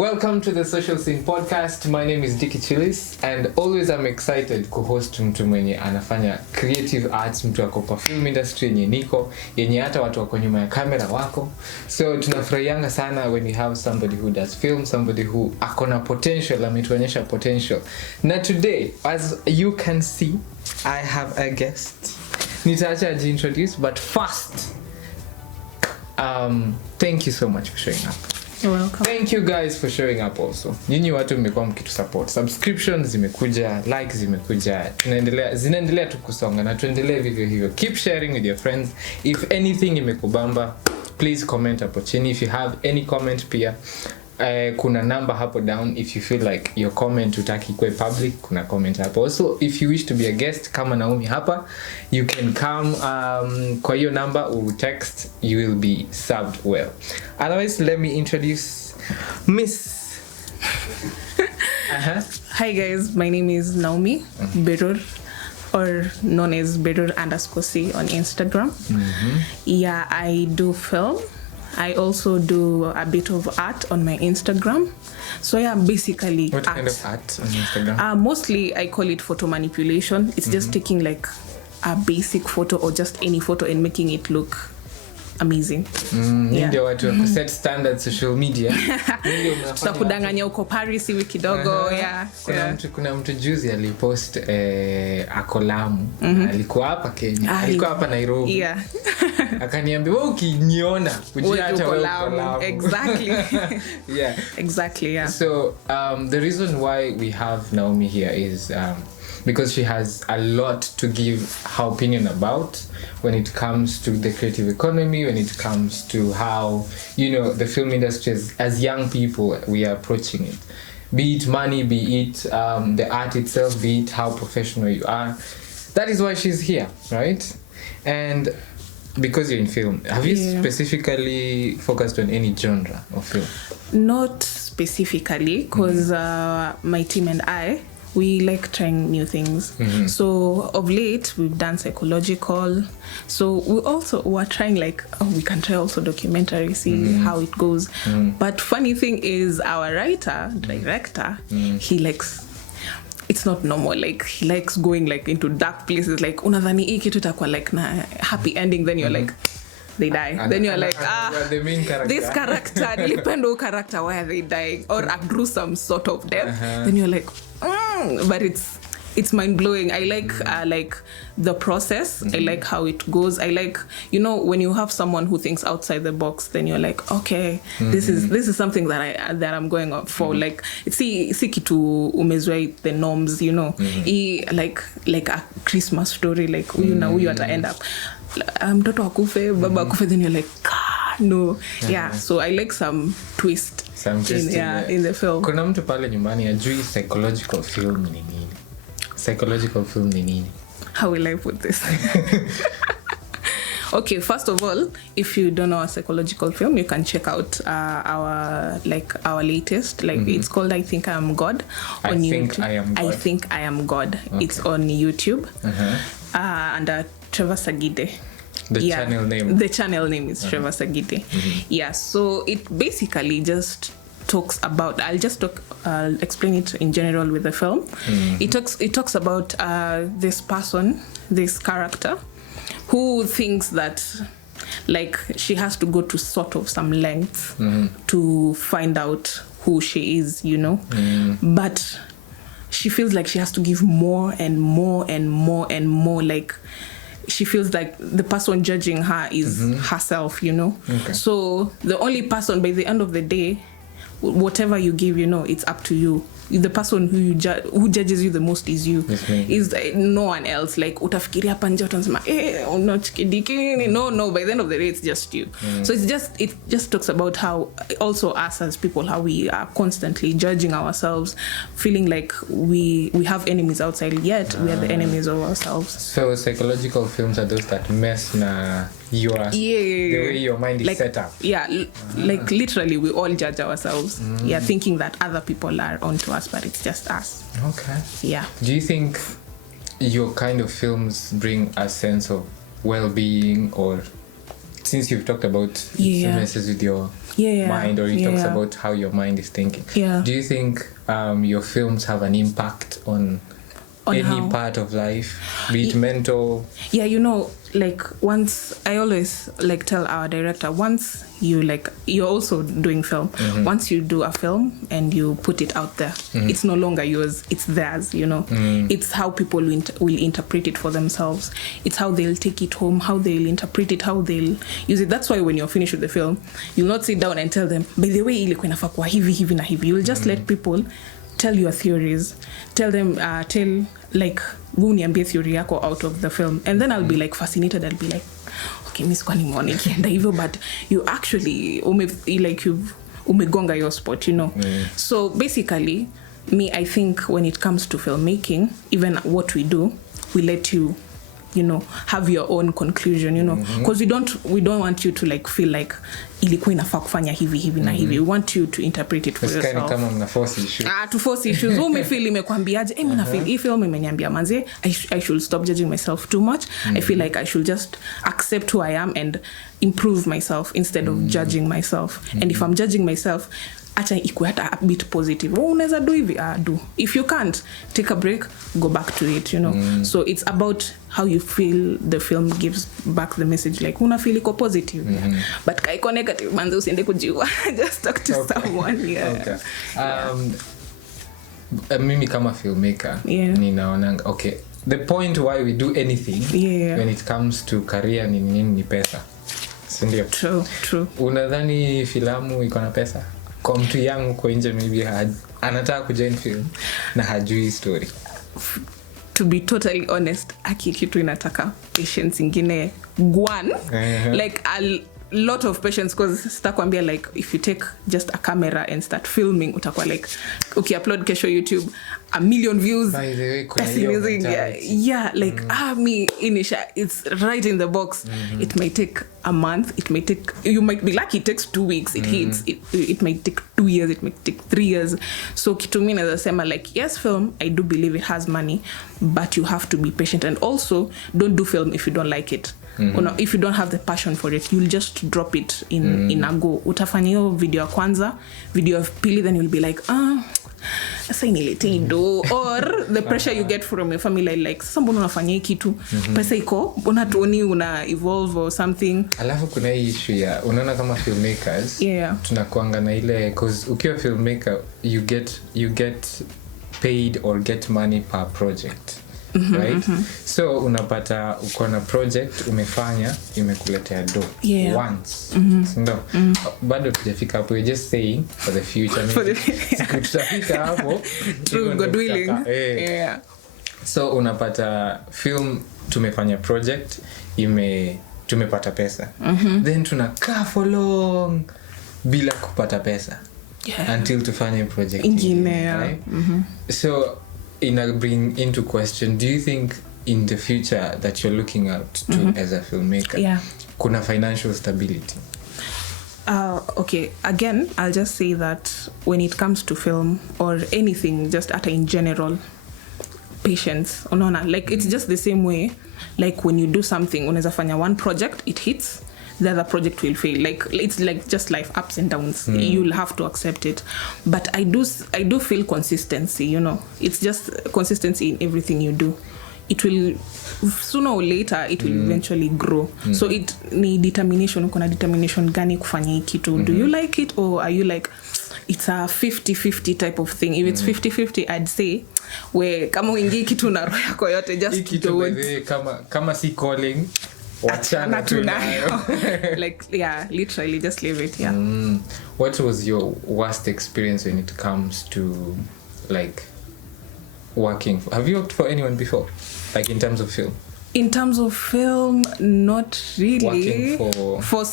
welcome to the Social Scene Podcast. My name is Dicky Chilis and always I'm excited kuhost mtu mwenye anafanya creative arts, mtu wako kwa film industry yenye niko, yenye hata watu wako nyuma ya kamera wako. So tunafurahianga sana when we have somebody who does film, somebody who akona potential, ametuonyesha potential. Na today, as you can see, I have a guest. Nitaacha introduce, but first, thank you so much for showing up. You're welcome. Thank you guys for showing up also. Nyinyi watu mmekuwa mkitu support. Subscriptions zimekuja, likes zimekuja. Zinaendelea tu kusonga na tuendelee vivyo hivyo. Keep sharing with your friends. If anything imekubamba, please comment hapo chini. If you have any comment pia, kuna number hapo down. If you feel like your comment utaki kwe public, kuna comment hapo. Also, if you wish to be a guest kama Naomi hapa, you can come kwa hiyo number or text, you will be served well. Otherwise, let me introduce Miss. Hi guys, my name is Naomi Berur, or known as Berur_C on Instagram. Yeah, I do film. I also do a bit of art on my Instagram. So yeah, basically what art. Kind of art on Instagram? Mostly I call it photo manipulation. It's just taking like a basic photo or just any photo and making it look amazing. Ndio watu wa set standard social media. Tutakudanganya uko Paris hivi kidogo. Kuna mtu juzi alipost akolamu. Alikuwa hapa Kenya. Alikuwa hapa Nairobi. Yeah. Akaniambia wewe ukiniona ujiacha wewe ukolamu. Exactly. Yeah. Exactly, yeah. So the reason why we have Naomi here is because she has a lot to give her opinion about when it comes to the creative economy, when it comes to how, the film industry as young people, we are approaching it. Be it money, be it the art itself, be it how professional you are. That is why she's here, right? And because you're in film, have you specifically focused on any genre of film? Not specifically, because my team and I, we like trying new things. So of late we've done psychological. So we're trying we can try also documentary, see how it goes. But funny thing is our director, he likes, it's not normal, like he likes going into dark places, like unadhani hii kitu itakuwa na happy ending, then you're like they die, then you're like the main character. This character nilipenda character, why are they dying, or a gruesome sort of death. Then you're like but it's mind-blowing. I like the process. I like how it goes. I like, when you have someone who thinks outside the box, then you're like, okay, this is something that I'm going up for. Like see kitu umezoea the norms, like a Christmas story, like huyu ata end up mtoto akufe, baba akufe, then you're like, no. Yeah, so I like some twist. In the film. Kuna mtu pale nyumbani ajui psychological film ni nini? Psychological film ni nini? How will I put this? Okay, first of all, if you don't know a psychological film, you can check out our latest. It's called I Think I Am God on YouTube. I Think I Am God. Okay. It's on YouTube. Under Trevor Sagide. The channel name is Trevor Sagite. Yeah, so it basically just talks about, I'll explain it in general with the film. It talks about this person, this character, who thinks that she has to go to sort of some lengths to find out who she is, but she feels like she has to give more and more and more and more, she feels like the person judging her is herself, Okay. So the only person by the end of the day, whatever you give, it's up to you. The person who judges you the most is you. Is no one else. Utafikiria hapa nje utasema no, by the end of the day it's just you. So it just talks about how also us as people, how we are constantly judging ourselves, feeling like we have enemies outside, yet we are the enemies of ourselves. So psychological films are those that mess na the way your mind is set up. Yeah, literally we all judge ourselves. Thinking that other people are onto us, but it's just us. Okay. Yeah. Do you think your kind of films bring a sense of well-being or since you've talked about Yeah. it messes with your Yeah. mind, or it Yeah. talks about how your mind is thinking. Yeah. Do you think your films have an impact on any how? part of life, be it mental? Yeah, you know, like once I always like tell our director, once you're also doing film, once you do a film and you put it out there, it's no longer yours, it's theirs, you know. It's how people will interpret it for themselves. It's how they'll take it home, how they'll interpret it, how they'll use it. That's why when you're finished with the film, you'll not sit down and tell them, by the way, ilikuwa inafaa kuwa hivi na hivi. You'll just let people tell your theories, tell them like uniambie theory yako out of the film, and then I'll be like fascinated. I'll be like, okay, miss kwani mwone kienda hivyo, but you actually umegonga your spot, you know. So basically me, I think when it comes to filmmaking, even what we do, we let you know, have your own conclusion, you know, because we don't want you to like feel like ilikuwa inafaa kufanya hivi na hivi. We want you to interpret it for yourself. Kama mna force issues. To force issues. Umefeel imekwambiaje? Mimi na feel hii film imeniambia manze, I should stop judging myself too much. I feel like I should just accept who I am and improve myself instead of judging myself. And if I'm judging myself, acha ikuwe hata a bit positive. Unaweza do hivi, do. If you can't, take a break, go back to it, you know. So it's about how you feel the film gives back the message, like una feel iko positive. But kaiko negative, manze usiende kujiua. Just talk to someone. Yeah. Okay. Mimi kama filmmaker, ninaonanga, okay, the point why we do anything when it comes to career ni pesa. Sindio? True. Unadhani filamu iko na pesa? Kwa mtu yangu kwa nje maybe anataka kujoin film na hajui story. To be totally honest, aki kitu inataka patience ingine gwan. Like a lot of patience, because sitakwambia like if you take just a camera and start filming, utakuwa like upload kesho YouTube 1 million views. By the way, like me Inisha, it's right in the box. It may take a month, you might be lucky it takes 2 weeks, it hits. It might take 2 years, it might take 3 years. So kitu mimi naweza sema like, yes, film, I do believe it has money, but you have to be patient, and also don't do film if you don't like it. If you don't have the passion for it, you'll just drop it in a go. Utafanya hiyo video ya kwanza, video ya pili, then you'll be like, sasa inilete do, or the pressure you get from your family, like sasa mbona unafanya hiki kitu, pesa iko, mbona tuoni una evolve or something. Alafu kuna hii issue ya unaona kama filmmakers, tunakuanga na ile, cause ukiwa filmmaker you get paid or get money per project. Right? So unapata uko na project umefanya, imekuletea do once. Bado tujafika hapo, we're just saying for the future. Tutafika hapo. True, God willing. So unapata film, tumefanya project, tumepata pesa. Then tunakaa for long bila kupata pesa. Until tufanye project ingine, right? So bring into question, do you think in the future that you're looking out to as a filmmaker, kuna financial stability? Okay, again, I'll just say that when it comes to film or anything, just in general, patience. Like it's just the same way, like when you do something, unaweza fanya one project, it hits, the other project will fail. Like it's like just life, ups and downs. You'll have to accept it. But I do feel consistency, you know. It's just consistency in everything you do. It will, sooner or later, it will eventually grow. So it need determination. Ukona determination gani kufanya hii kitu. Do you like it, or are you like, it's a 50-50 type of thing? If it's 50-50, I'd say, where kama uingie kitu na roho yako yote, just do it. Kama si calling, wachana tunayo. Like, literally just leave it. What was your worst experience when it comes to like working? Have you worked for anyone before, like in terms of film? In terms of film, not really. Working for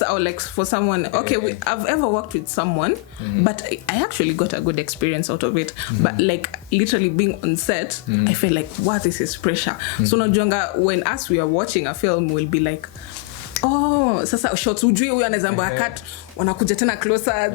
someone. Okay, I've ever worked with someone, but I actually got a good experience out of it. But like literally being on set, I felt like, wow, this is pressure. So najuanga when we are watching a film, we'll be like, Sasa shots ujui huyu anaweza mbwa cut wanakuja tena closer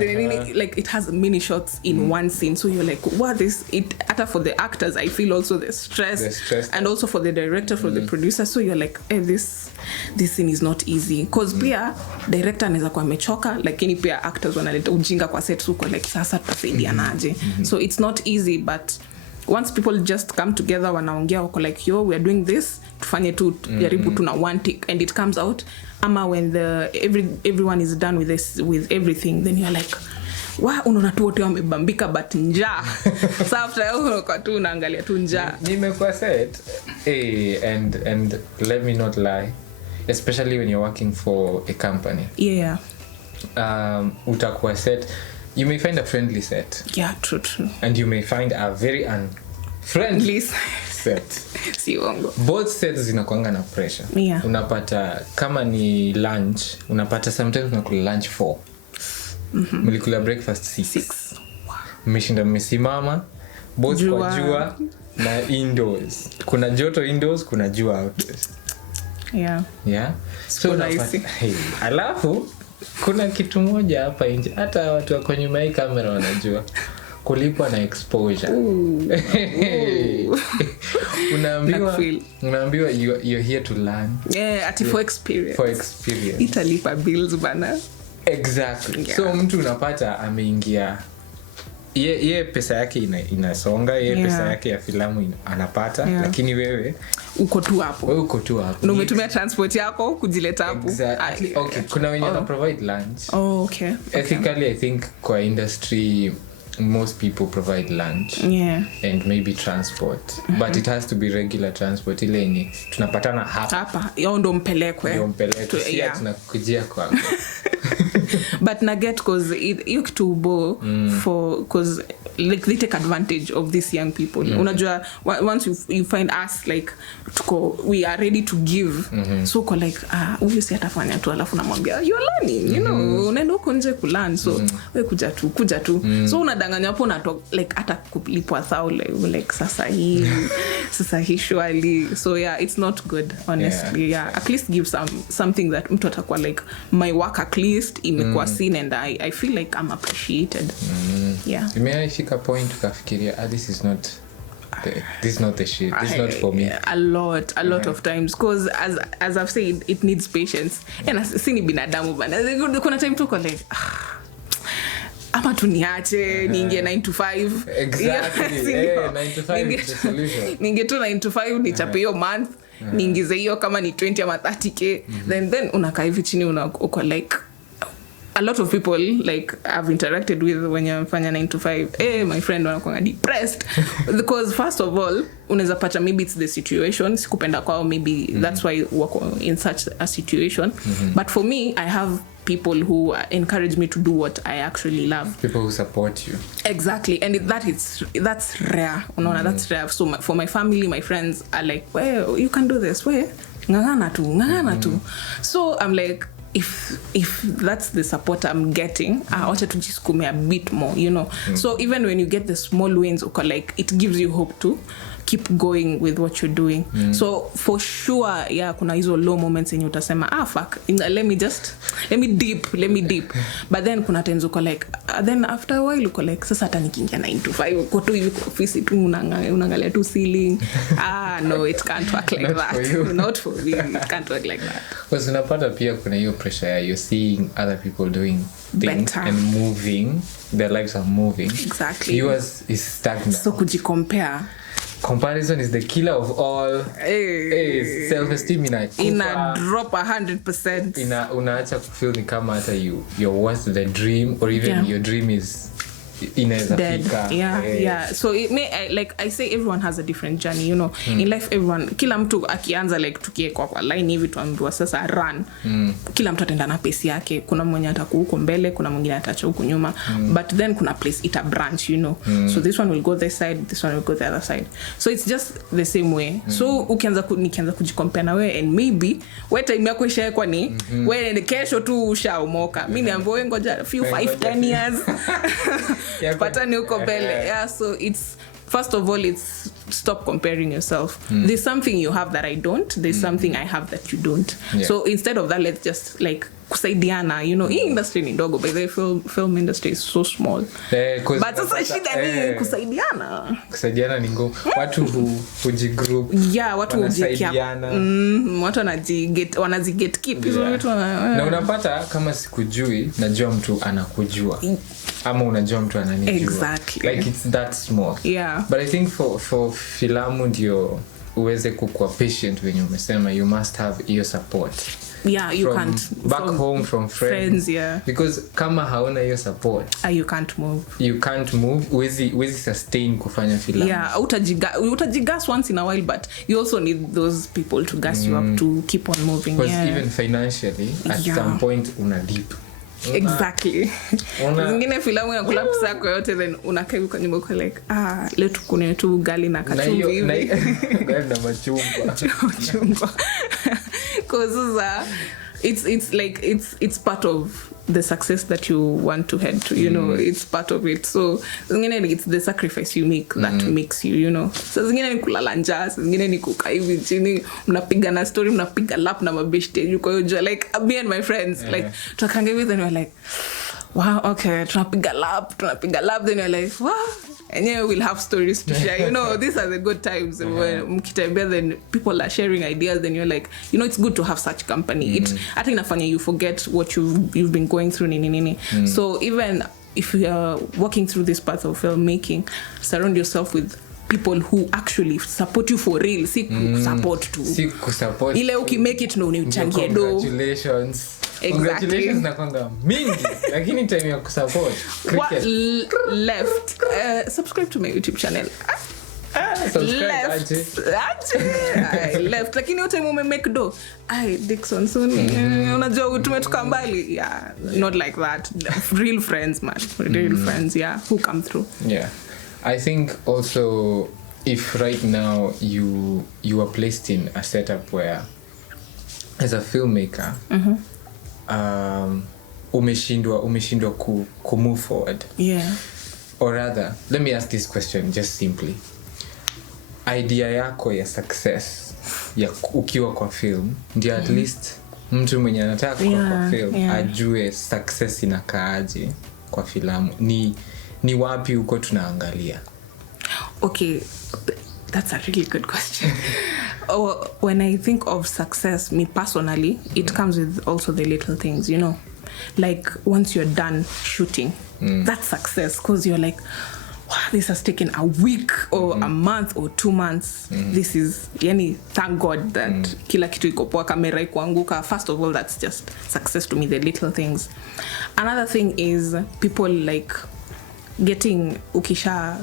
like it has many shots in one scene, so you're like what this it ata for the actors I feel also the stress and also for the director, for the producer, so you're like this scene is not easy cause pia director anaweza kuwa amechoka lakini pia actors wanaleta ujinga kwa set, so like sasa tutasaidianaje. So it's not easy, but once people just come together wanaongea wako like yo we are doing this, tufanye tu jaribu tuna one take and it comes out, ama when everyone is done with this with everything, then you're like unaona tu wote wamebambika but njaa. So after unakuwa tu unaangalia tu njaa. Nimekuwa set and let me not lie, especially when you're working for a company. Yeah. Utakuwa set, you may find a friendly set. Yeah, true. And you may find a very unfriendly set. Si uongo. Both sets zinakuanga na pressure. Yeah. Unapata kama ni lunch, unapata sometimes unakula lunch 4. Mlikula breakfast 6. Mmeshinda mmesimama both kwa jua na indoors. Kuna joto indoors, kuna jua outdoors. Yeah. So unapata, alafu kuna kitu moja hapa nje, hata watu wako nyuma ya kamera wanajua, kulipwa na exposure. Unaambiwa you're here to learn. Ati for experience. Italipa bills bana. Exactly. Yeah. So mtu unapata ameingia ye pesa yake inasonga, pesa yake ya filamu anapata, lakini wewe uko tu hapo. Na umetumia transport yako kujileta hapo. Exactly. Okay, kuna wenye na provide lunch. Okay. Ethically I think kwa industry most people provide lunch and maybe transport, but it has to be regular transport, ile ni tunapatana hapa yao ndo mpelekwe sia tunakujia kwako. But na get cause you to bo for cause like they take advantage of these young people. Unajua once you find us like we are ready to give, so ko like huyu si atafanya tu alafu namwambia you're learning, you know, unaenda huko nje kulearn, so wewe kuja tu so unadanganya hapo na like hata kulipwa 1000 like sasa hii surely, so yeah it's not good honestly. At least give something that mtu atakuwa like my work at least imekuwa seen and I feel like I'm appreciated. Imefika point ukafikiria this is not the shit, this is not for me. A lot of times, because as I've said it needs patience, and sini binadamu bana, kuna time tuko like ama tuniache niingie 9 to 5. Exactly. 9 to 5 is the solution. Ninge tu 9 to 5 nichape hiyo month, niingize hiyo kama ni 20 ama 30k, then unakaa hivi chini uko like a lot of people like I've interacted with when you're fanya 9 to 5, my friend wanakuwa depressed because first of all unaweza pata maybe it's the situation, sikupenda kwao, maybe that's why wako in such a situation, but for me I have people who encourage me to do what I actually love, people who support you. Exactly. And that's rare, that's rare. So for my family, my friends are like, well, you can do this, well, ngangana tu. So I'm like, if that's the support I'm getting, I want to jisukume a bit more, you know. So even when you get the small wins, like it gives you hope to keep going with what you're doing. So for sure, kuna hizo low moments yenye utasema fuck, let me dip. But then kuna times uko like then after a while uko like sasa hata nikiingia 9 to 5 uko tu hivi kwa office tu unaangalia tu ceiling. No, it can't work like that. Not for me. It can't work like that. Because unapata pia kuna hiyo pressure, you're seeing other people doing things and moving, their lives are moving. Exactly. Yours is stagnant. So compare. Comparison is the killer of all. Self-esteem ina drop 100%. Unaacha kufeel ni kama hata you're worse the dream, or even your dream is inaweza fika. So it may like I say everyone has a different journey, you know. In life everyone, kila mtu akianza like tukiekwa kwa line hivi tuambiwa sasa run, kila mtu ataenda na pace yake. Kuna mwenye atakuwa huko mbele, kuna mwingine ataacha huko nyuma, but then kuna place ita branch, you know. So this one will go this side, this one will go the other side, so it's just the same way. So nikianza kujicompare na wewe, and maybe wewe time yako ishaekwa ni wewe kesho tu ushaomoka, mimi niambiwa wewe ngoja few 5-10 years patani uko mbele. So it's first of all it's stop comparing yourself. There's something you have that I don't. There's something I have that you don't. Yeah. So instead of that, let's just like kusaidiana, you know, hii industry ni ndogo, but the film industry is so small. But sasa shida ni kusaidiana ni ngumu. Watu hujigroup. Yeah, watu hujisaidiana. Watu wanaziget keep hizo vitu. Na unapata kama sikujui, najua mtu anakujua. Ama unajua mtu ananijua. Exactly. Like it's that small. Yeah. But I think for filamu ndio uweze kukua patient when umesema you must have your support. Yeah, you can't back home from friends, yeah, because kama hauna hiyo support you can't move. Wezi sustain kufanya filamu. Yeah, utajigas once in a while, but you also need those people to gas you up to keep on moving. Because even financially at some point una dip. Exactly. Zingine filamu ya kula pesa yako yote, then unakaa kwa nyumba uko like leo tukune tu ugali na kachumvi hivi. Ugali na machungwa. Because it's like it's part of the success that you want to head to, you know. It's part of it. So zingine it's the sacrifice you make that makes you, you know. So zingine ni kulala njaa, zingine ni kukaa hivi chini mnapiga na story, mnapiga lap na mabeshte yuko yojo, like me and my friends like tukanga hivi, then we're like wow, okay, tunapiga lap, then you're like wow, and yeah, we'll have stories to share, you know. These are the good times when mkitembea, then people are sharing ideas, then you're like, you know, it's good to have such company. It I think inafanya you forget what you've been going through nini. So even if you are walking through this path of filmmaking, surround yourself with people who actually support you for real. Support ile ukimake it no uniuchangie do. Congratulations. Congratulations na kwanga mingi, lakini time ya kusupport left. Subscribe to my YouTube channel. Left lakini yote mume make do. Dixon soon unajua tumetoka mbali. Yeah, not like that. Real friends, man. Real friends, yeah, who come through. Yeah. I think also if right now you are placed in a setup where as a filmmaker umeshindwa ku move forward. Yeah. Or rather, let me ask this question just simply. Idea yako ya success ya ukiwa kwa film ndio at least mtu mwenye anataka kwa film ajue success inakaaje kwa filamu. Ni wapi uko tunaangalia? Okay, that's a really good question. When I think of success, me personally, it comes with also the little things, you know. Like once you're done shooting, that's success, because you're like, wow, this has taken a week or a month or 2 months. This is, yani, thank God that kila kitu iko poa, kamera ikuanguka. First of all, that's just success to me, the little things. Another thing is people like getting ukisha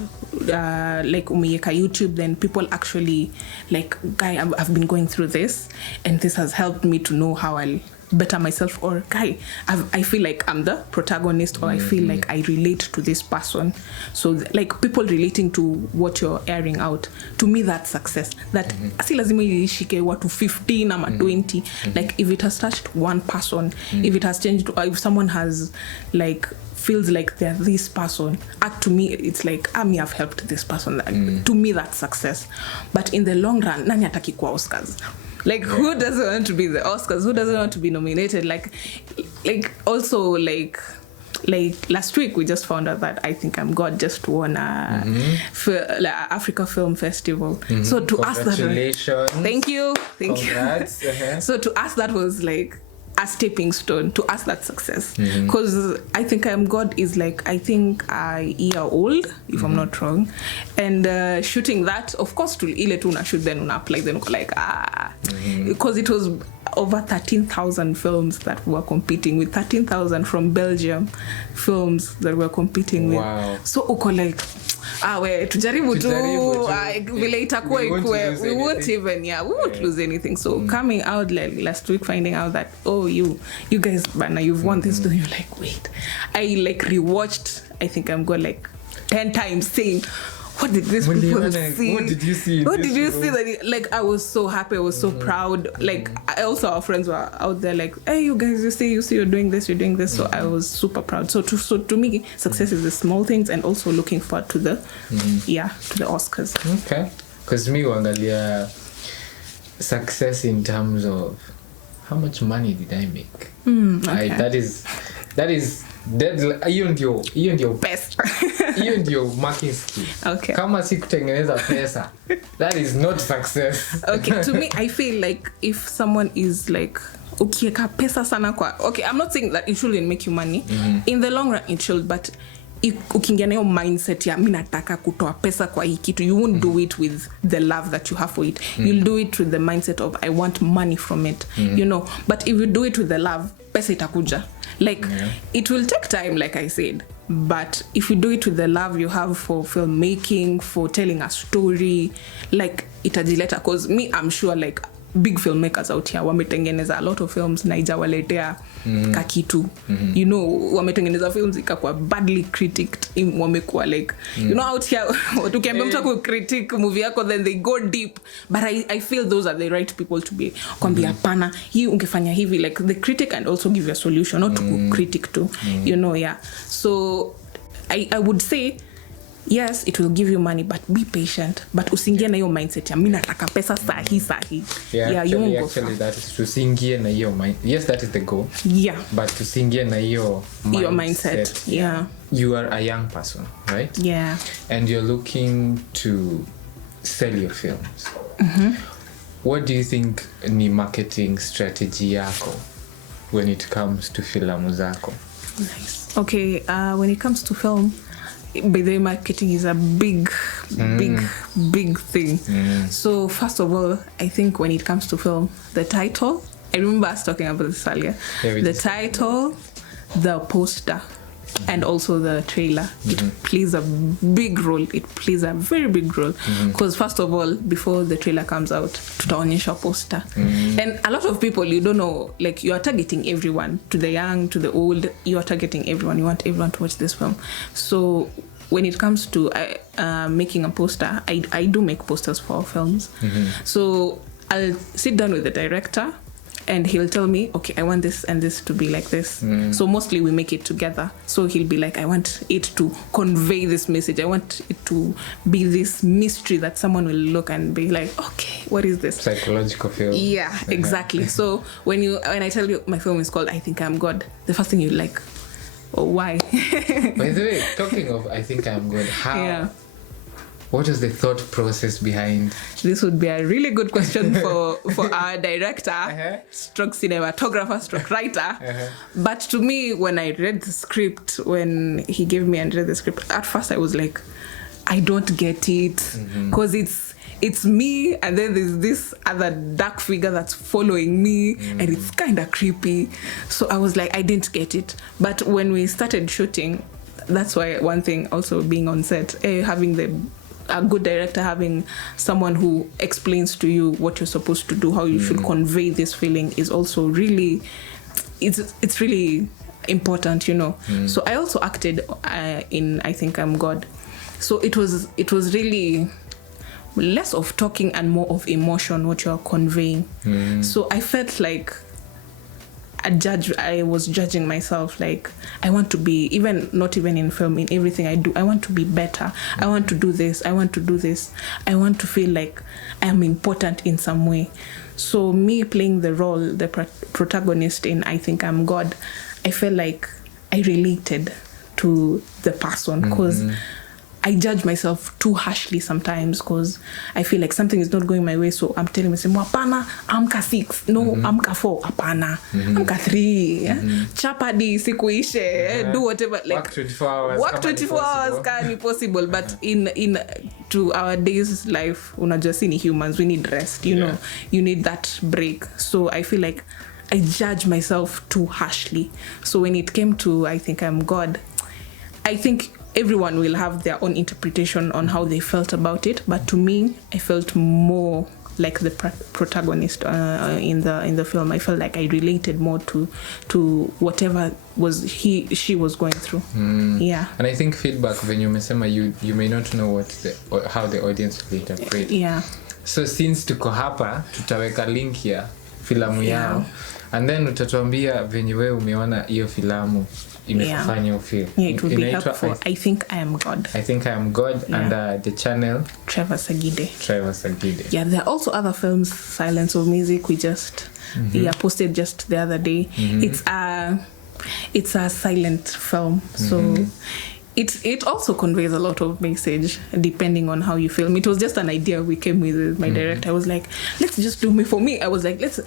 like umeyeka YouTube, then people actually like, guy, I've been going through this and this has helped me to know how I'll better myself, or guy, I feel like I'm the protagonist, or I feel like I relate to this person. So like people relating to what you're airing out, to me that's success. That asi lazima ishike watu 15 ama 20. Like if it has touched one person, if it has changed, or if someone has like feels like they're this person, to me it's like I've helped this person. To me that's success. But in the long run, nani ataki kwa Oscars? Like who doesn't want to be the Oscars? Who doesn't want to be nominated? Like also like last week we just found out that I Think I'm God just won Africa Film Festival. So to us that, thank you. Congrats. So to us that was like a stepping stone. To us that's success, because I Think I'm God is like, I think a year old, if I'm not wrong, and shooting that, of course to ile tu na shoot, then una apply, then like because it was over 13,000 films that were competing with, 13,000 from Belgium films that were competing with. So uko like we tujaribu tu vile itakuwa ikue, we won't lose anything. So coming out like last week, finding out that you guys bana, you've won this, then you're like, wait, I like rewatched I Think I'm Good like 10 times, saying, what did this people see? What did you see? That like I was so happy, I was so proud. Like also our friends were out there like, hey, you guys, you see you're doing this. So I was super proud. So to me, success is the small things, and also looking forward to the to the Oscars. Okay. because me uangalia success in terms of how much money did I make. Okay. That is hiyo ndio Best. hiyo ndio marking scheme. Okay. Kama si kutengeneza pesa, that is not success. Okay, to me I feel like if someone is like ukieka pesa sana kwa, okay, I'm not saying that it shouldn't make you money. In the long run it should, but ukiingia na hiyo mindset ya mimi nataka kutoa pesa kwa hii kitu, you won't do it with the love that you have for it. You'll do it with the mindset of I want money from it, you know. But if you do it with the love, pesa itakuja. Like it will take time, like I said, but if you do it with the love you have for filmmaking, for telling a story, like itajileta. Because me, I'm sure like big filmmakers out here wametengeneza a lot of films na ijawaletea kakitu, you know, wametengeneza films ikakuwa badly critiqued, wamekuwa like you know out here tukiambia mtu ku critique movie yako then they go deep, but I feel those are the right people to be kwambia hapana hii ungefanya hivi, like the critic and also give a solution, not to critic too, you know. Yeah, so I would say yes, it will give you money, but be patient. But usingie na hiyo mindset ya mimi nataka pesa sahi. Yeah, actually that is to usingie na hiyo mind. Yes, that is the goal. Yeah. But usingie na hiyo mindset. Yeah. You are a young person, right? Yeah. And you're looking to sell your films. What do you think ni marketing strategy yako when it comes to filamu zako? Nice. Okay, when it comes to film, by the way, marketing is a big thing. So first of all, I think when it comes to film, the title, I remember us talking about this earlier, the title, the poster, and also the trailer, it plays a big role. It plays a very big role because first of all, before the trailer comes out, tutaonyesha poster, and a lot of people, you don't know, like you are targeting everyone, to the young, to the old, you are targeting everyone. You want everyone to watch this film. So when it comes to making a poster, I do make posters for films. So I'll sit down with the director and he'll tell me, okay, I want this and this to be like this. So mostly we make it together. So he'll be like, I want it to convey this message. I want it to be this mystery that someone will look and be like, okay, what is this? Psychological film. Yeah, exactly. So when I tell you my film is called I Think I'm God, the first thing you like, oh, why? By the way, talking of I Think I'm Good, how? Yeah. What is the thought process behind? This would be a really good question for our director, stroke cinematographer, stroke writer. But to me, when I read the script, when he gave me and read the script, at first I was like, I don't get it, because it's me, and then there's this other dark figure that's following me, and it's kind of creepy. So I was like, I didn't get it. But when we started shooting, that's why one thing also being on set, having a good director, having someone who explains to you what you're supposed to do, how you should convey this feeling, is also really, it's really important, you know. So I also acted in I Think I'm God. So it was really less of talking and more of emotion, what you're conveying. So I felt like I was judging myself, like I want to be, not even in film, in everything I do, I want to be better. I want to do this, I want to do this, I want to feel like I am important in some way. So me playing the role, the protagonist in I Think I'm God, I felt like I related to the person, because I judge myself too harshly sometimes, because I feel like something is not going my way. So I'm telling myself, apana, amka 6, no, amka 4, apana, amka 3, chapadi, sikuishe, do whatever. Like, work 24 hours. Work 24 hours can be possible, but in to our days life, unajua si ni humans, we need rest, you know, you need that break. So I feel like I judge myself too harshly. So when it came to I Think I'm God, I think everyone will have their own interpretation on how they felt about it, but to me, I felt more like the protagonist in the film. I felt like I related more to whatever she was going through. Yeah. And I think feedback, when you may not know how the audience will interpret. Yeah. So since tuko hapa, tutaweka link ya filamu yao, and then utatuambia venye wewe umeona hiyo filamu imekufanya ufeel. Yeah, it would be helpful. I Think I Am God. I Think I Am God, and the channel Trevor Sagide. Yeah, there are also other films, Silence of Music, we just posted just the other day. It's a silent film, so it also conveys a lot of message depending on how you film. It was just an idea we came with my director. I was like, let's just do for me. I was like, let's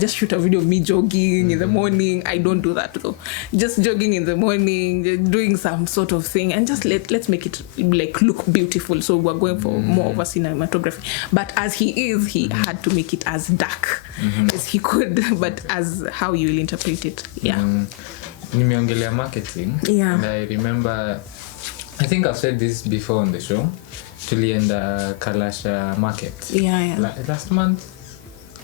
just shoot a video of me jogging in the morning. I don't do that though. Just jogging in the morning, doing some sort of thing, and just let's make it like look beautiful. So we're going for more of a cinematography. But as he had to make it as dark as he could, but as how you will interpret it. Nimeongelea marketing, and I remember, I think I've said this before on the show, tulienda Kalasha market last month,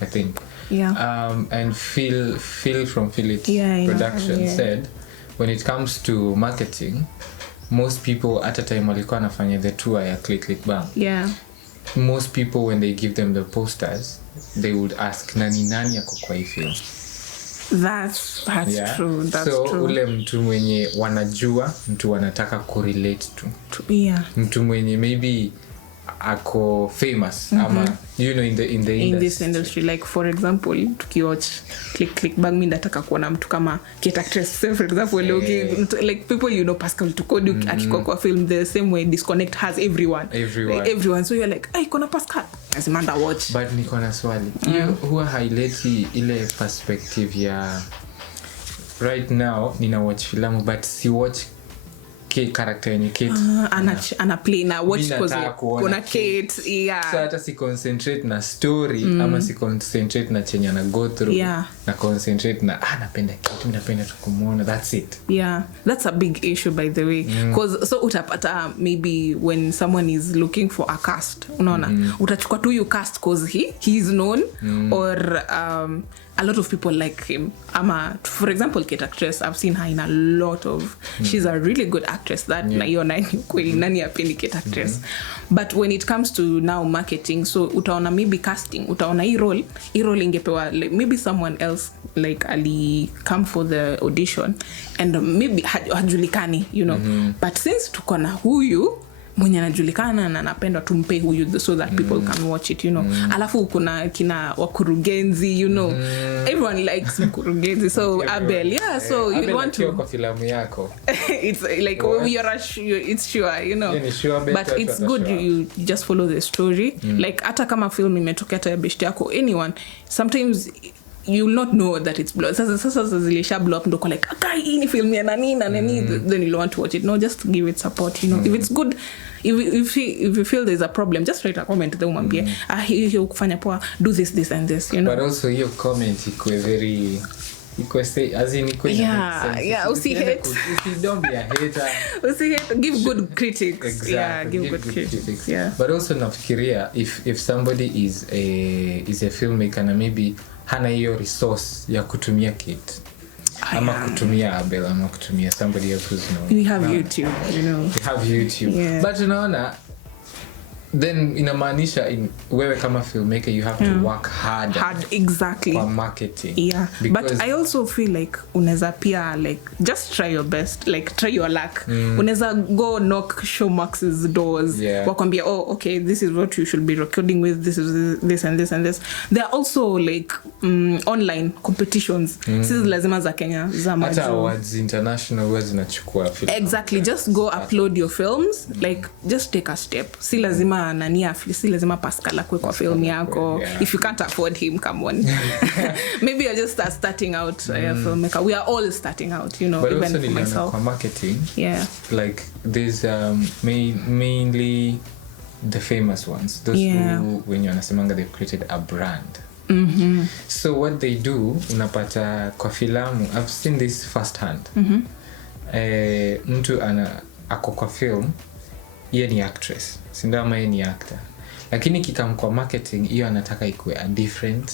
I think, and Phil from Philip Production said when it comes to marketing, most people at a time walikuwa nafanya the tour ya click bang. Most people, when they give them the posters, they would ask nani ako kwa hii film. That's true. That's so true. Ule mtu mwenye wanajua, mtu wanataka correlate to. Mtu mwenye maybe ako famous ama in this industry, like for example tukiwatch click bang, mimi nataka kuona mtu kama Kate actress, for example, like people Pascal Tukodu akikuwa kwa film the same way Disconnect has everyone, so you're like kuna Pascal as Amanda watch. But niko na swali huwa highlight ile perspective ya right now nina watch filamu but si watch character yenye Kate ana play na watch because kuna Kate so hata si concentrate na story ama si concentrate na chenye na go through na concentrate na napenda Kate, napenda tukumuona, that's it. That's a big issue by the way, because so utapata maybe when someone is looking for a cast, unaona utachukua tu you cast because he is known or a lot of people like him. For example, Kate actress, I've seen her in a lot of she's a really good actress that nani apendi Kate actress. But when it comes to now marketing, so utaona maybe casting, utaona hii role ingepewa like maybe someone else, like ali come for the audition and maybe hajulikani, but since tuko na huyu mwenye anajulikana na anapendwa, tumpe huyu so that people can watch it, alafu kuna kina wakurugenzi, everyone likes mkurugenzi, so Abel, so you want to kwa filamu yako it's like it's sure, but it's good you just follow the story. Like hata kama film imetokea hata ya best yako, anyone sometimes you will not know that it's blow. Sasa zilisha blow up ndo kwa like hii ni film ya nani then you'll want to watch it. No, just give it support, if it's good. If you feel there's a problem, just write a comment to umwambie hii ukufanya poa, do this and this, But also your comment ikwe very say as in ikwe don't be a hater. Give good critics. Exactly. Give good critics. But also nafikiria if somebody is a filmmaker na maybe hana hiyo resource ya kutumia Kate ama kutumia Abel ama kutumia somebody else who's known. We have YouTube, We have YouTube. But unaona, then inamaanisha wewe kama filmmaker you have to work hard exactly for marketing. But I also feel like unaweza pia like just try your best, like try your luck. Unaweza go knock Showmax's doors, wakwambia okay, this is what you should be recording with, this is this and this and this. There are also like online competitions. Sisi lazima za Kenya za Hata awards international was zinachukua film. Exactly, just go upload your films, like just take a step. Si lazima si lazima Pascal akwe kwa film yako. If you can't afford him, come on. Maybe you're just starting out a filmmaker. We are all starting out, but even also for myself. For marketing, like there's mainly the famous ones, those who when you anasemanga they've created a brand. So what they do, unapata kwa filamu, I've seen this firsthand. Mtu ako kwa film, yeye ni actress, sindio ama yeye ni actor, lakini kikam kwa marketing hiyo anataka ikuwe a different.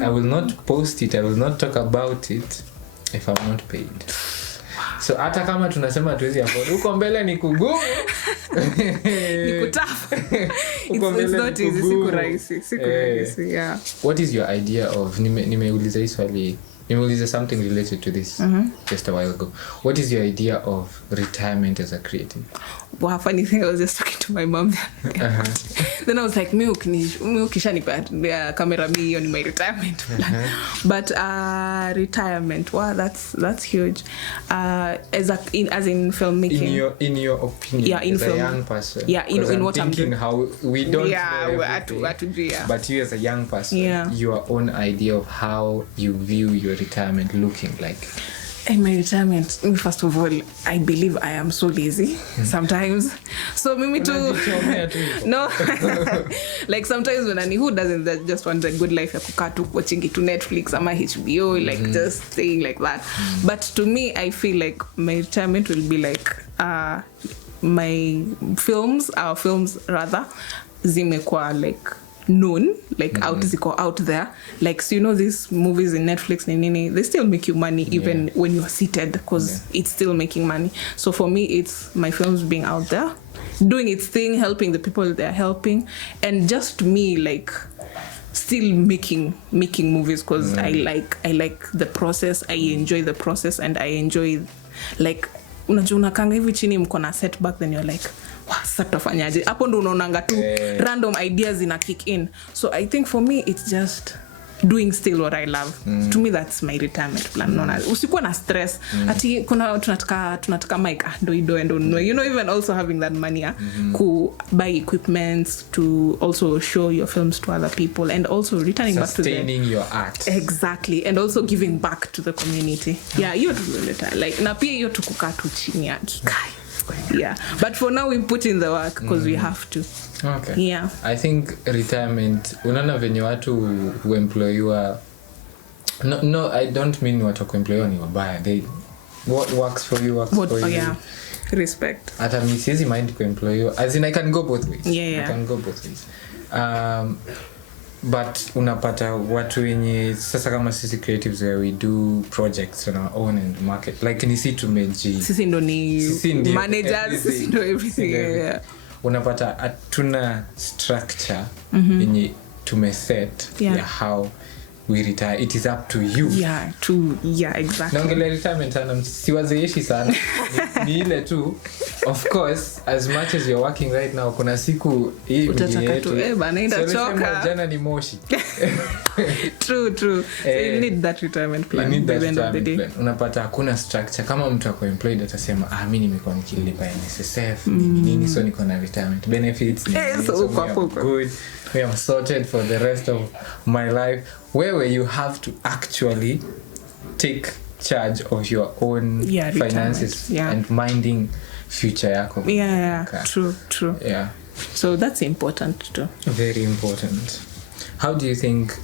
I will not post it, I will not talk about it if I'm not paid. So hata kama tunasema tuwezi afford, uko mbele ni kugumu. Ni kutafu. It's not easy, siku rahisi. What is your idea of, nimeuliza hii swali Nimeuliza something related to this just a while ago. What is your idea of retirement as a creative? Wow, funny thing, I was just talking to my mom. Then I was like, mi ukishanipa camera mi on my retirement plan. But retirement, wow, that's huge. As in filmmaking. In your opinion, yeah, in as film, a young person. Yeah, in what I'm doing. How we don't know everything, yeah. But you as a young person, your own idea of how you view your retirement looking like. In my retirement, first of all, I believe I am so lazy sometimes. So me too. No, like sometimes when who doesn't just want a good life, watching it to Netflix or my HBO, like just staying like that. But to me, I feel like my retirement will be like my films, our films rather, zimekuwa like known, like out there, like, so you know these movies in Netflix they still make you money even when you're seated, because it's still making money. So for me, it's my films being out there doing its thing, helping the people they're helping, and just me like still making movies, because I like the process. I enjoy the process, and I enjoy like unakanga hivi chini mko na setback, then you're like sasa tutafanyaje hapo, ndo unaonanga tu random ideas ina kick in. So I think for me it's just doing still what I love. To me that's my retirement plan. Unaona, usikuwa na stress ati kuna tunataka mic ndo you know, even also having that money to buy equipment to also show your films to other people, and also returning back to sustaining your art. Exactly, and also giving back to the community. Yeah, you like na pia hiyo tukukaa tu chini ya yeah, but for now we put in the work because we have to. Okay. Yeah, I think retirement, unaona venye watu huemployiwa, no I don't mean watu kuemployiwa ni wabaya. What works for you works for you. Yeah, respect. Hata mi siwezi mind kuemployiwa, as in I can go both ways. Yeah. I can go both ways. But unapata watu wenye sasa kama sisi creatives where we do projects on our own and market, like ni si tumeji sisi ndo ni managers, sisi ndo everything. Yeah. Unapata atuna structure yenye tumeset ya how we retire. It is up to you. Yeah, exactly. Naongelea retirement sana, siwazeeshi sana. ni ile tu, of course, as much as you're working right now, kuna siku hii utataka tu bana inachoka. Jana ni moshi. True. So you need that retirement plan. You need that at the end of the day. plan. Unapata hakuna structure. Kama mtu ako employed atasema mimi nimekuwa nikilipa NSSF nini, so niko na retirement benefits. So good. We am sorted for the rest of my life. Where you have to actually take charge of your own finances and minding future yako. Yeah, true. Yeah. So that's important too. Very important. How do you think,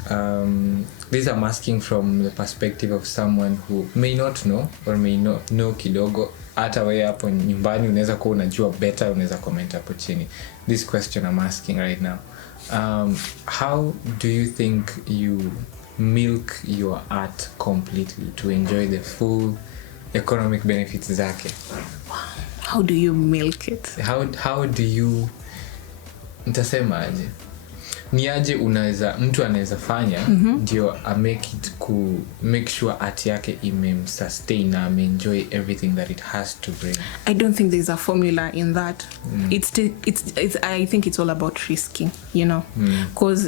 these I'm asking from the perspective of someone who may not know or may not know kidogo, hata wewe hapo nyumbani unaweza kuwa unajua better, unaweza comment hapo chini. This question I'm asking right now. How do you think you milk your art completely to enjoy the full economic benefits zake? How do you milk it? How do you, nitasema aje, ni aje mtu anaweza fanya ndio make sure art yake sustain na enjoy everything that it has to bring? I don't think there's a formula in that. It's I think it's all about risking, you know, because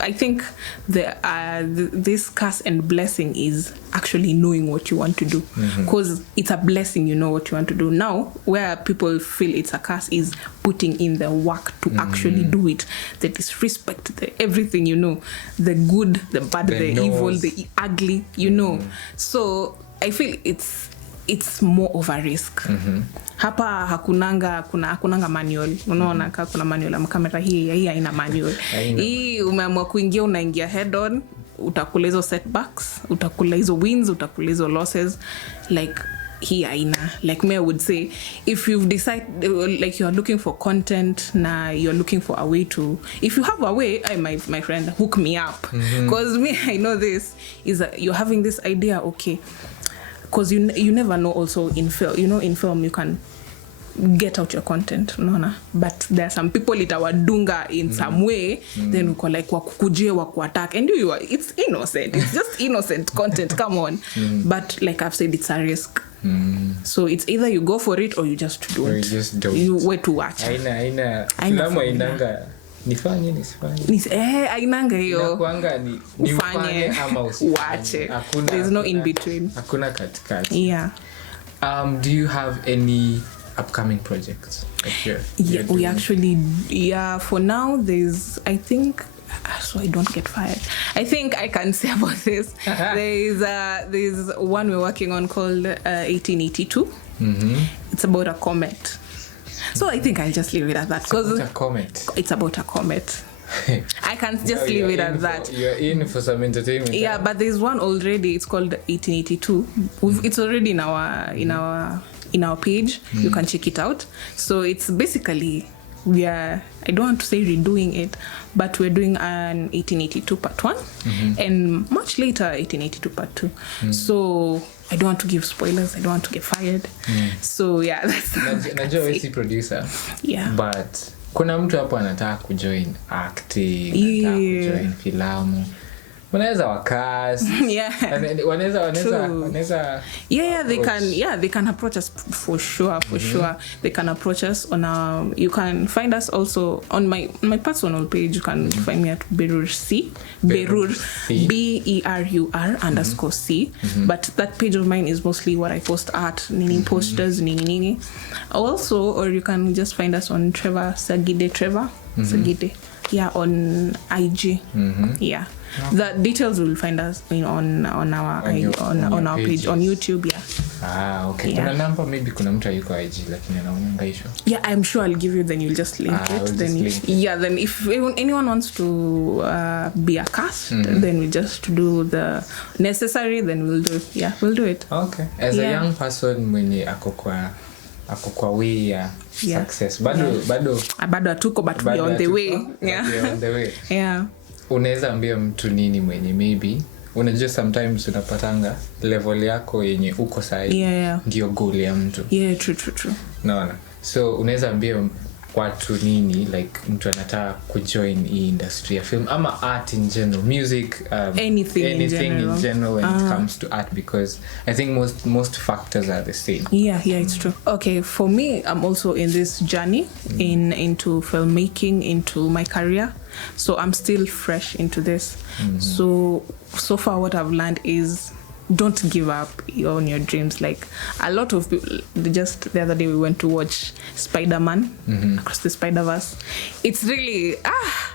I think this curse and blessing is actually knowing what you want to do, because it's a blessing, you know what you want to do. Now where people feel it's a curse is putting in the work to actually do it. The disrespect, the everything, you know, the good, the bad, the evil, the ugly, you know. So I feel it's more of a risk. Hapa hakunanga manual. Unaona kuna manual ya kamera hii haina manual. Hii umeamua kuingia, unaingia head on, utakula hizo setbacks, utakula hizo wins, utakula hizo losses. Like here aina, like me I would say, if you've decided like you are looking for content na you're looking for a way to, if you have a way, my friend, hook me up, because me I know this is that you're having this idea, okay, because you never know. Also in film, you know, in film you can get out your content, unaona, but there are some people itawadunga in some way, then uko like wakukujie wakuattack, and it's innocent, it's just innocent content, come on. But like I've said, it's a risk. So it's either you go for it or you just don't. Or you just don't. You wait to watch. Aina filamu inanga nifanye nisifanye. Ainanga hiyo. Inakuanga ni ufanye ama usifanye. There's no in between. Hakuna katikati. Yeah. Do you have any upcoming projects? Yeah, we actually, for now there's, I think, so I don't get fired, I think I can say about this. There's one we're working on called 1882. It's about a comet. So I think I'll just leave it at that. It's about a comet. It's about a comet. I can just leave it at that. You're in for some entertainment. Yeah, but there's one already. It's called 1882. It's already in our page. You can check it out. So it's basically, I don't want to say redoing it, but we're doing an 1882 part 1 and much later 1882 part 2. So I don't want to give spoilers. I don't want to get fired. So yeah, that's najua wewe si producer. Yeah. But kuna mtu hapo anataka kujoin acting, anataka kujoin filamu. Wanaweza wakas. Yeah. Wanaweza they can approach us for sure. They can approach us on you can find us also on my personal page. You can find me at Berur C. Berur BERUR _C. But that page of mine is mostly what I post art, nini posters, nini. Also, or you can just find us on Trevor Sagide. Yeah, on IG. Yeah. The details will find us on our page on YouTube. Yeah. Okay. Yeah. Kuna number, maybe kuna mtu yuko IG lakini anaonanga hiyo. Yeah, I'm sure I'll give you, then you'll just link it. Then if anyone wants to be a cast, then we just do the necessary, then we'll do it. Okay. As a young person mwenye ako kwa way ya success. Bado hatuko, but we are on the way. Yeah. On the way. Yeah. Unaweza ambia mtu nini mwenye maybe unajua sometimes unapatanga level yako yenye uko sahi ndio goal ya mtu. Yeah, true. Naona. So unaweza ambia watu nini, like mtu anataka kujoin hii industry ya film ama art in general, music, anything in general when it comes to art, because I think most factors are the same. Yeah, it's true. Okay, for me, I'm also in this journey into filmmaking, into my career. So I'm still fresh into this. So far what I've learned is don't give up on your dreams. Like a lot of people, just the other day we went to watch Spider-Man Across the Spider-Verse. It's really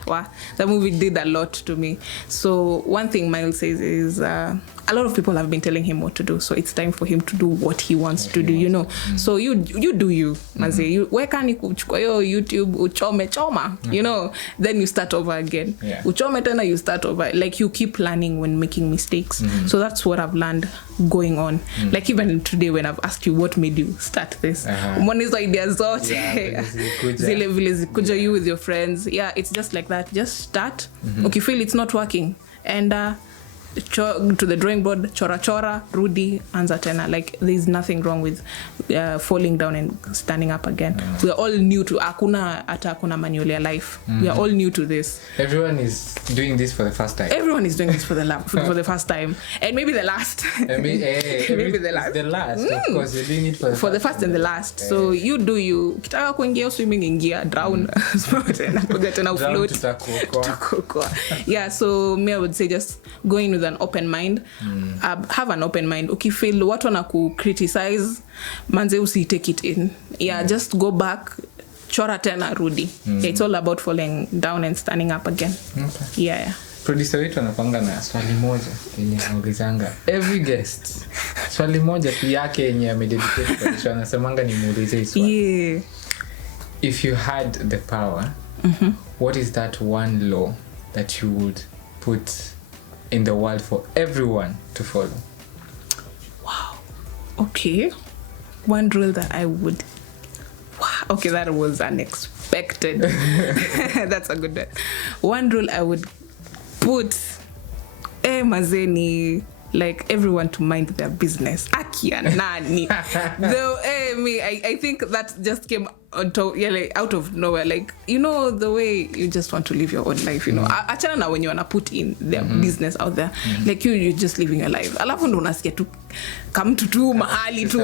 wow, the movie did a lot to me. So one thing Miles says is a lot of people have been telling him what to do, so it's time for him to do what he wants to do, you know. So you do you maze, you where can you kuchukua yo YouTube uchome, you know, then you start over again. Uchome tena, you start over, like you keep learning when making mistakes. So that's what I've learned going on. Like even today when I've asked you what made you start this, one is ideas zote zile vile zikuja you with your friends. Yeah, it's just like that. Just start. Okay, feel it's not working, and to the drawing board, chora rudi anza tena. Like there's nothing wrong with falling down and standing up again. We are all new to hakuna manual ya life. We are all new to this. Everyone is doing this for the first time. Everyone is doing this for the first time, and maybe the last. Maybe the last. The last, of course, you're doing it for the first and the last. So you do you. Kitaka kuingia swimming, ingia, drown, tena kuja tena float. Yeah, so me I would say just go in with an open mind. Have an open mind. Ukifeel watu wanaku criticize, manze usi take it in. Just go back, chora tena rudi. It's all about falling down and standing up again. Okay. Producer wetu anapanga na swali moja yenye anaulizanga every guest. Swali moja tu yake yenye amededicate kwa show, anasemanga ni muulize swali. If you had the power, what is that one law that you would put in the world for everyone to follow? Wow. Okay. One rule that I would... Wow. Okay, that was unexpected. That's a good one. One rule I would put... mazeni, like everyone to mind their business. Akia nani. Though I think that just came like out of nowhere. Like, you know, the way you just want to live your own life, you know. Achana na when you wanna put in their business out there. Like you're just living your life. Alafu ndo unasikia tu come to mahali tu.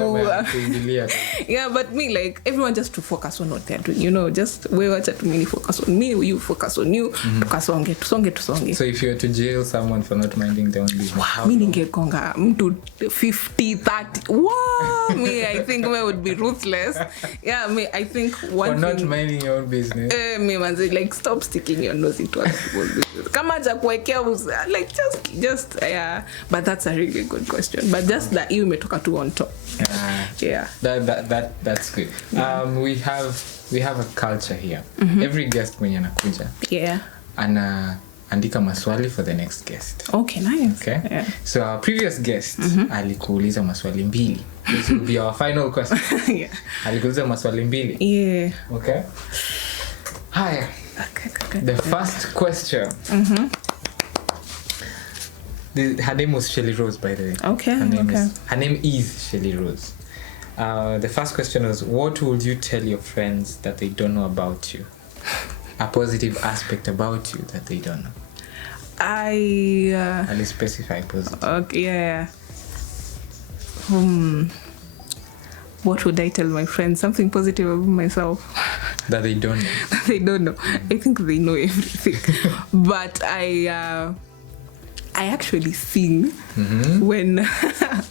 Yeah, but me, like everyone just to focus on what they're doing, you know. Just we watch to mini focus on me, you focus on you. Tusonge. So if you were to jail someone for not minding their own business, wow, me ningekonga mtu 50 30. Wow, me I think we would be ruthless. Yeah, me I think one for not minding your own business. Me manzi, like stop sticking your nose into other people's business. Kama ja kuwekea like just yeah, but that's a really good question. But just that you umetoka tu on top. Yeah. That's good. We have a culture here. Every guest mwenye anakuja. Yeah. Andika maswali for the next guest. Okay, nice. Okay. Yeah. So our previous guest alikuuliza maswali 2. This will be our final question. Yeah. Alikuuliza maswali 2. Yeah. Okay. Hi. Okay. The first question. Her name was Shelly Rose, by the way. Okay. Her name is Shelly Rose. The first question was, what would you tell your friends that they don't know about you? A positive aspect about you that they don't know. At least specify positive. Okay, yeah. What would I tell my friends? Something positive about myself. That they don't know. They don't know. I think they know everything. But I actually sing when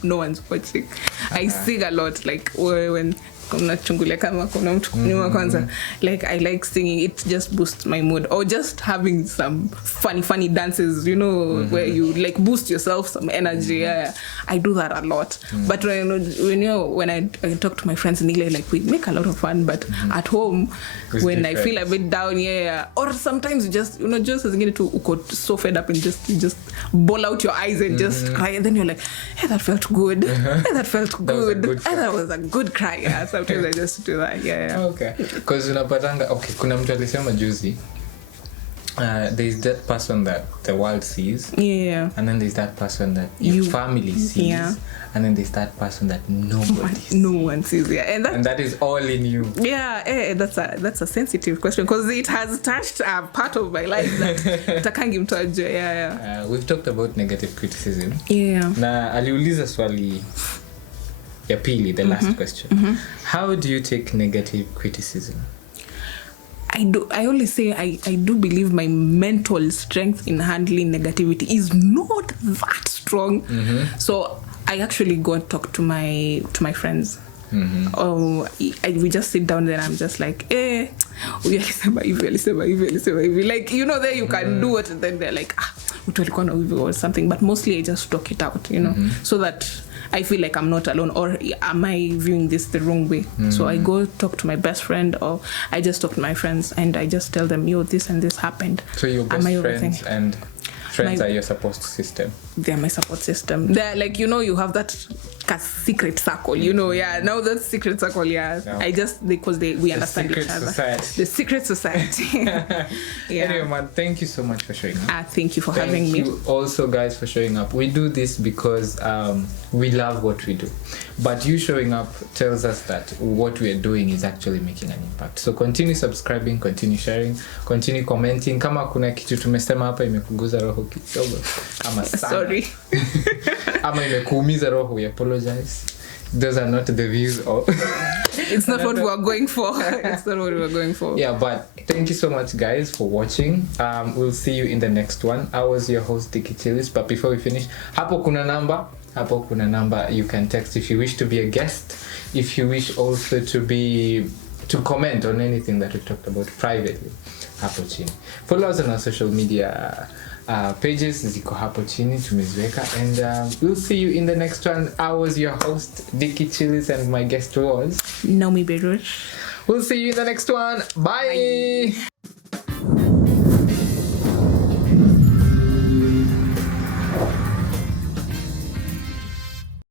no one's watching. I sing a lot, like when kama kuna mtu kunyuma kwanza. Like I like singing, it just boosts my mood. Or just having some funny dances, you know, where you like boost yourself, some energy. Yeah, I do that a lot. But when I talk to my friends in England, like we make a lot of fun, but at home it's when different. I feel a bit down, or sometimes you just, just as you uko so fed up and just ball out your eyes and just cry, and then you're like, hey, that felt good. Hey, that felt good. That was a good cry. Yeah, sometimes I just do that. Yeah. Okay. Because unapatanga, okay, kuna mtu alisema juzi, there's that person that the world sees, and then there's that person that your family sees, and then there's that person that nobody sees. No one sees, and that is all in you. Yeah, that's a sensitive question because it has touched a part of my life that takangi mtu ajue. Yeah. We've talked about negative criticism. Yeah. Na aliuliza swali ya pili, the last question. How do you take negative criticism? I always say I do believe my mental strength in handling negativity is not that strong. So I actually go and talk to my friends. We just sit down there and I'm just like, alisema hivi. Like, you know, there you can do it, and then they're like, or something. But mostly I just talk it out, you know, so that I feel like I'm not alone, or am I viewing this the wrong way? So I go talk to my best friend, or I just talk to my friends and I just tell them, this and this happened. So your best friends and friends are your support system? They're my support system. They're like, you have that secret circle, now that secret circle, no. I just, because we understand each other. The secret society. Anyway, man, thank you so much for showing up. Thank you for having me. Thank you also, guys, for showing up. We do this because we love what we do, but you showing up tells us that what we are doing is actually making an impact. So continue subscribing, continue sharing, continue commenting. Kama kuna kitu tumesema hapa imekuguza roho kidogo, ama sana. Sorry. Ama imekuumiza roho, we apologize. Those are not the views of it's not what we are going for. It's not what we are going for. Yeah, but thank you so much, guys, for watching. We'll see you in the next one. I was your host, Dicky Chilis. But before we finish, hapo kuna number you can text if you wish to be a guest, if you wish also to comment on anything that we talked about privately. Hapo chini. Follow us on our social media pages, ziko hapo chini tumeziweka, and we'll see you in the next one. I was your host, Dicky Chilis, and my guest was Naomi Berush. We'll see you in the next one. Bye.